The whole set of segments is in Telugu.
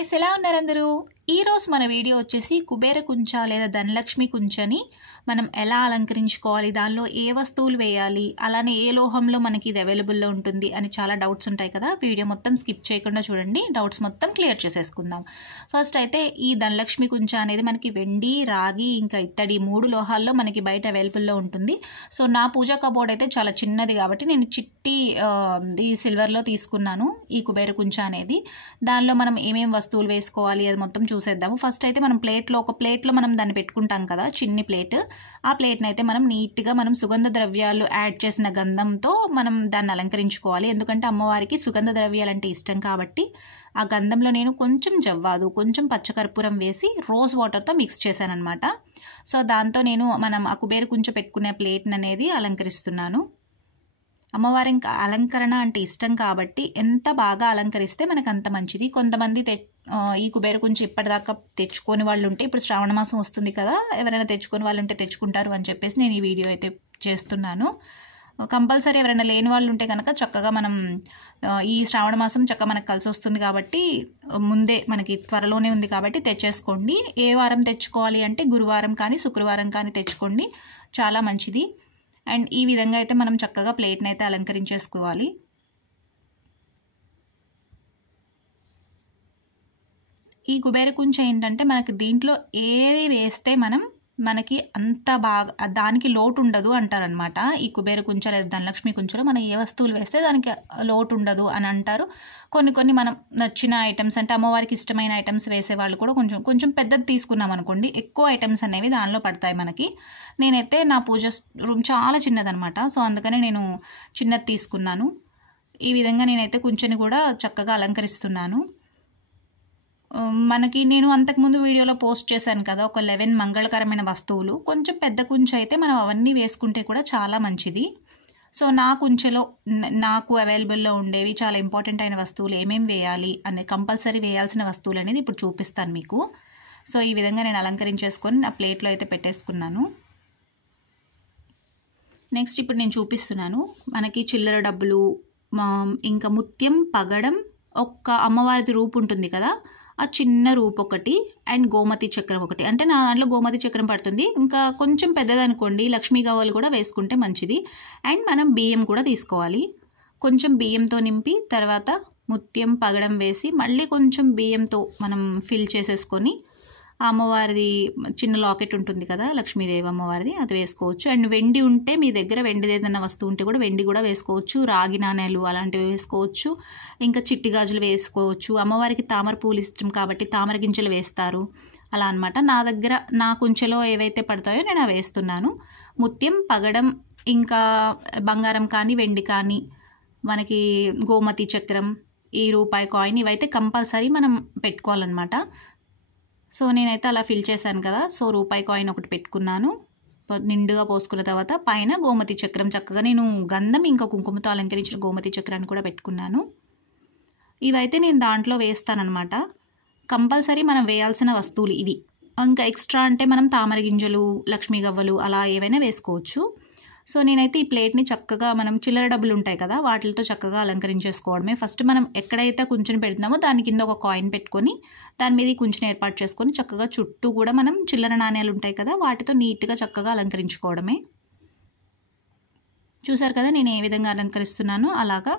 గాయ్స్ ఎలా ఉన్నారు అందరూ? ఈ రోజు మన వీడియో వచ్చేసి కుబేర కుంచ లేదా ధనలక్ష్మి కుంచని మనం ఎలా అలంకరించుకోవాలి, దానిలో ఏ వస్తువులు వేయాలి, అలానే ఏ లోహంలో మనకి ఇది అవైలబుల్లో ఉంటుంది అని చాలా డౌట్స్ ఉంటాయి కదా. వీడియో మొత్తం స్కిప్ చేయకుండా చూడండి, డౌట్స్ మొత్తం క్లియర్ చేసేసుకుందాం. ఫస్ట్ అయితే ఈ ధనలక్ష్మి కుంచ అనేది మనకి వెండి, రాగి ఇంకా ఇత్తడి 3 లోహాల్లో మనకి బయట అవైలబుల్లో ఉంటుంది. సో నా పూజా కబోర్డ్ అయితే చాలా చిన్నది కాబట్టి నేను చిట్టి ఈ సిల్వర్లో తీసుకున్నాను ఈ కుబేర కుంచ అనేది. దానిలో మనం ఏమేం వస్తువులు వేసుకోవాలి అది మొత్తం చూసేద్దాము. ఫస్ట్ అయితే మనం ఒక ప్లేట్లో మనం దాన్ని పెట్టుకుంటాం కదా, చిన్ని ప్లేట్. ఆ ప్లేట్ని అయితే మనం నీట్గా మనం సుగంధ ద్రవ్యాలు యాడ్ చేసిన గంధంతో మనం దాన్ని అలంకరించుకోవాలి. ఎందుకంటే అమ్మవారికి సుగంధ ద్రవ్యాలు అంటే ఇష్టం కాబట్టి ఆ గంధంలో నేను కొంచెం జవ్వాదు, కొంచెం పచ్చకర్పూరం వేసి రోజ్ వాటర్తో మిక్స్ చేశాను అనమాట. సో దాంతో నేను ఆ కుబేర కుంచ పెట్టుకునే ప్లేట్ని అనేది అలంకరిస్తున్నాను. అమ్మవారి అలంకరణ అంటే ఇష్టం కాబట్టి ఎంత బాగా అలంకరిస్తే మనకు అంత మంచిది. కొంతమంది ఈ కుబేర కుంచ ఇప్పటిదాకా తెచ్చుకొని వాళ్ళు ఉంటే, ఇప్పుడు శ్రావణ మాసం వస్తుంది కదా, ఎవరైనా తెచ్చుకొని వాళ్ళు ఉంటే తెచ్చుకుంటారు అని చెప్పేసి నేను ఈ వీడియో అయితే చేస్తున్నాను. కంపల్సరీ ఎవరైనా లేని వాళ్ళు ఉంటే కనుక చక్కగా మనం ఈ శ్రావణ మాసం చక్కగా మనకు కలిసి వస్తుంది కాబట్టి ముందే మనకి త్వరలోనే ఉంది కాబట్టి తెచ్చేసుకోండి. ఏ వారం తెచ్చుకోవాలి అంటే గురువారం కానీ శుక్రవారం కానీ తెచ్చుకోండి, చాలా మంచిది. అండ్ ఈ విధంగా అయితే మనం చక్కగా ప్లేట్ని అయితే అలంకరించేసుకోవాలి. ఈ కుబేర కుంచ ఏంటంటే మనకి దీంట్లో ఏది వేస్తే మనకి అంత బాగా దానికి లోటు ఉండదు అంటారనమాట. ఈ కుబేర కుంచ లేదా ధనలక్ష్మి కుంచలో మనం ఏ వస్తువులు వేస్తే దానికి లోటు ఉండదు అని అంటారు. కొన్ని మనం నచ్చిన ఐటమ్స్ అంటే అమ్మవారికి ఇష్టమైన ఐటమ్స్ వేసేవాళ్ళు కూడా కొంచెం పెద్దది తీసుకున్నాం అనుకోండి, ఎక్కువ ఐటమ్స్ అనేవి దానిలో పడతాయి మనకి. నేనైతే నా పూజ రూమ్ చాలా చిన్నదనమాట, సో అందుకనే నేను చిన్నది తీసుకున్నాను. ఈ విధంగా నేనైతే కుంచని కూడా చక్కగా అలంకరిస్తున్నాను. నేను అంతకుముందు వీడియోలో పోస్ట్ చేశాను కదా, ఒక 11 మంగళకరమైన వస్తువులు. కొంచెం పెద్ద కుంచ అయితే మనం అవన్నీ వేసుకుంటే కూడా చాలా మంచిది. సో నా కుంచలో నాకు అవైలబుల్లో ఉండేవి చాలా ఇంపార్టెంట్ అయిన వస్తువులు ఏమేమి వేయాలి అనే కంపల్సరీ వేయాల్సిన వస్తువులు అనేది ఇప్పుడు చూపిస్తాను మీకు. సో ఈ విధంగా నేను అలంకరించేసుకొని నా ప్లేట్లో అయితే పెట్టేసుకున్నాను. నెక్స్ట్ ఇప్పుడు నేను చూపిస్తున్నాను. మనకి చిల్లర డబ్బులు, ఇంకా ముత్యం, పగడం, ఒక్క అమ్మవారిది రూపు ఉంటుంది కదా, ఆ చిన్న రూపు ఒకటి, అండ్ గోమతి చక్రం ఒకటి. అంటే నా దాంట్లో గోమతి చక్రం పడుతుంది. ఇంకా కొంచెం పెద్దదనుకోండి లక్ష్మీ గవ్వలు కూడా వేసుకుంటే మంచిది. అండ్ మనం బియ్యం కూడా తీసుకోవాలి. కొంచెం బియ్యంతో నింపి తర్వాత ముత్యం, పగడం వేసి మళ్ళీ కొంచెం బియ్యంతో మనం ఫిల్ చేసేసుకొని ఆ అమ్మవారిది చిన్న లాకెట్ ఉంటుంది కదా లక్ష్మీదేవి అమ్మవారిది, అది వేసుకోవచ్చు. అండ్ వెండి ఉంటే మీ దగ్గర వెండిది ఏదైనా వస్తువు ఉంటే కూడా వెండి కూడా వేసుకోవచ్చు. రాగి నాణేలు అలాంటివి వేసుకోవచ్చు. ఇంకా చిట్టి గాజులు వేసుకోవచ్చు. అమ్మవారికి తామర పూలు ఇష్టం కాబట్టి తామర గింజలు వేస్తారు అలా అనమాట. నా దగ్గర నా కుంచెలో ఏవైతే పడతాయో నేను అవి వేస్తున్నాను. ముత్యం, పగడం, ఇంకా బంగారం కానీ వెండి కానీ, మనకి గోమతి చక్రం, ఈ రూపాయి కాయిన్, ఇవైతే కంపల్సరీ మనం పెట్టుకోవాలన్నమాట. సో నేనైతే అలా ఫిల్ చేశాను కదా. సో రూపాయి కాయిన్ ఒకటి పెట్టుకున్నాను. నిండుగా పోసుకున్న తర్వాత పైన గోమతి చక్రం చక్కగా నేను గంధం ఇంకా కుంకుమతో అలంకరించిన గోమతి చక్రాన్ని కూడా పెట్టుకున్నాను. ఇవైతే నేను దాంట్లో వేస్తానన్నమాట. కంపల్సరీ మనం వేయాల్సిన వస్తువులు ఇవి. ఇంకా ఎక్స్ట్రా అంటే మనం తామర గింజలు, లక్ష్మీ గవ్వలు అలా ఏవైనా వేసుకోవచ్చు. సో నేనైతే ఈ ప్లేట్ని చక్కగా మనం చిల్లర డబ్బులు ఉంటాయి కదా వాటితో చక్కగా అలంకరించేసుకోవడమే. ఫస్ట్ మనం ఎక్కడైతే కుంచెని పెడుతున్నామో దాని కింద ఒక కాయిన్ పెట్టుకొని దాని మీద ఈ కుంచెని ఏర్పాటు చేసుకొని చక్కగా చుట్టూ కూడా మనం చిల్లర నాణ్యాలు ఉంటాయి కదా వాటితో నీట్గా చక్కగా అలంకరించుకోవడమే. చూసారు కదా నేను ఏ విధంగా అలంకరిస్తున్నానో అలాగా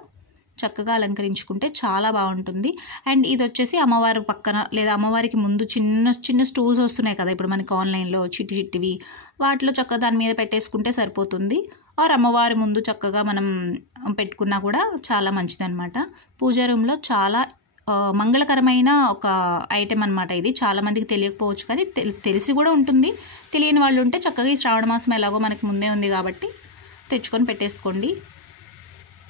చక్కగా అలంకరించుకుంటే చాలా బాగుంటుంది. అండ్ ఇది వచ్చేసి అమ్మవారి పక్కన లేదా అమ్మవారికి ముందు చిన్న స్టూల్స్ వస్తున్నాయి కదా ఇప్పుడు మనకి ఆన్లైన్లో చిట్టివి, వాటిలో చక్కగా దాని మీద పెట్టేసుకుంటే సరిపోతుంది. ఆర్ అమ్మవారి ముందు చక్కగా మనం పెట్టుకున్నా కూడా చాలా మంచిదన్నమాట. పూజా రూమ్లో చాలా మంగళకరమైన ఒక ఐటెం అనమాట ఇది. చాలామందికి తెలియకపోవచ్చు కానీ తెలిసి కూడా ఉంటుంది. తెలియని వాళ్ళు ఉంటే చక్కగా ఈ శ్రావణ మాసం ఎలాగో మనకి ముందే ఉంది కాబట్టి తెచ్చుకొని పెట్టేసుకోండి.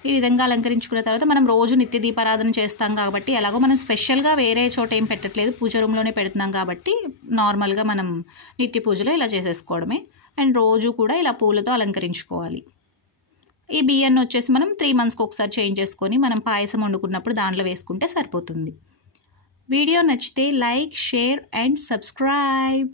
ఈ విధంగా అలంకరించుకున్న తర్వాత మనం రోజు నిత్య దీపారాధన చేస్తాం కాబట్టి ఎలాగో మనం స్పెషల్గా వేరే చోట ఏం పెట్టట్లేదు, పూజ రూమ్లోనే పెడుతున్నాం కాబట్టి నార్మల్గా మనం నిత్య పూజలో ఇలా చేసేసుకోవడమే. అండ్ రోజు కూడా ఇలా పూలతో అలంకరించుకోవాలి. ఈ బియ్యాన్ని వచ్చేసి మనం 3 monthsకి ఒకసారి చేంజ్ చేసుకొని మనం పాయసం వండుకున్నప్పుడు దాంట్లో వేసుకుంటే సరిపోతుంది. వీడియో నచ్చితే లైక్, షేర్ అండ్ సబ్స్క్రైబ్.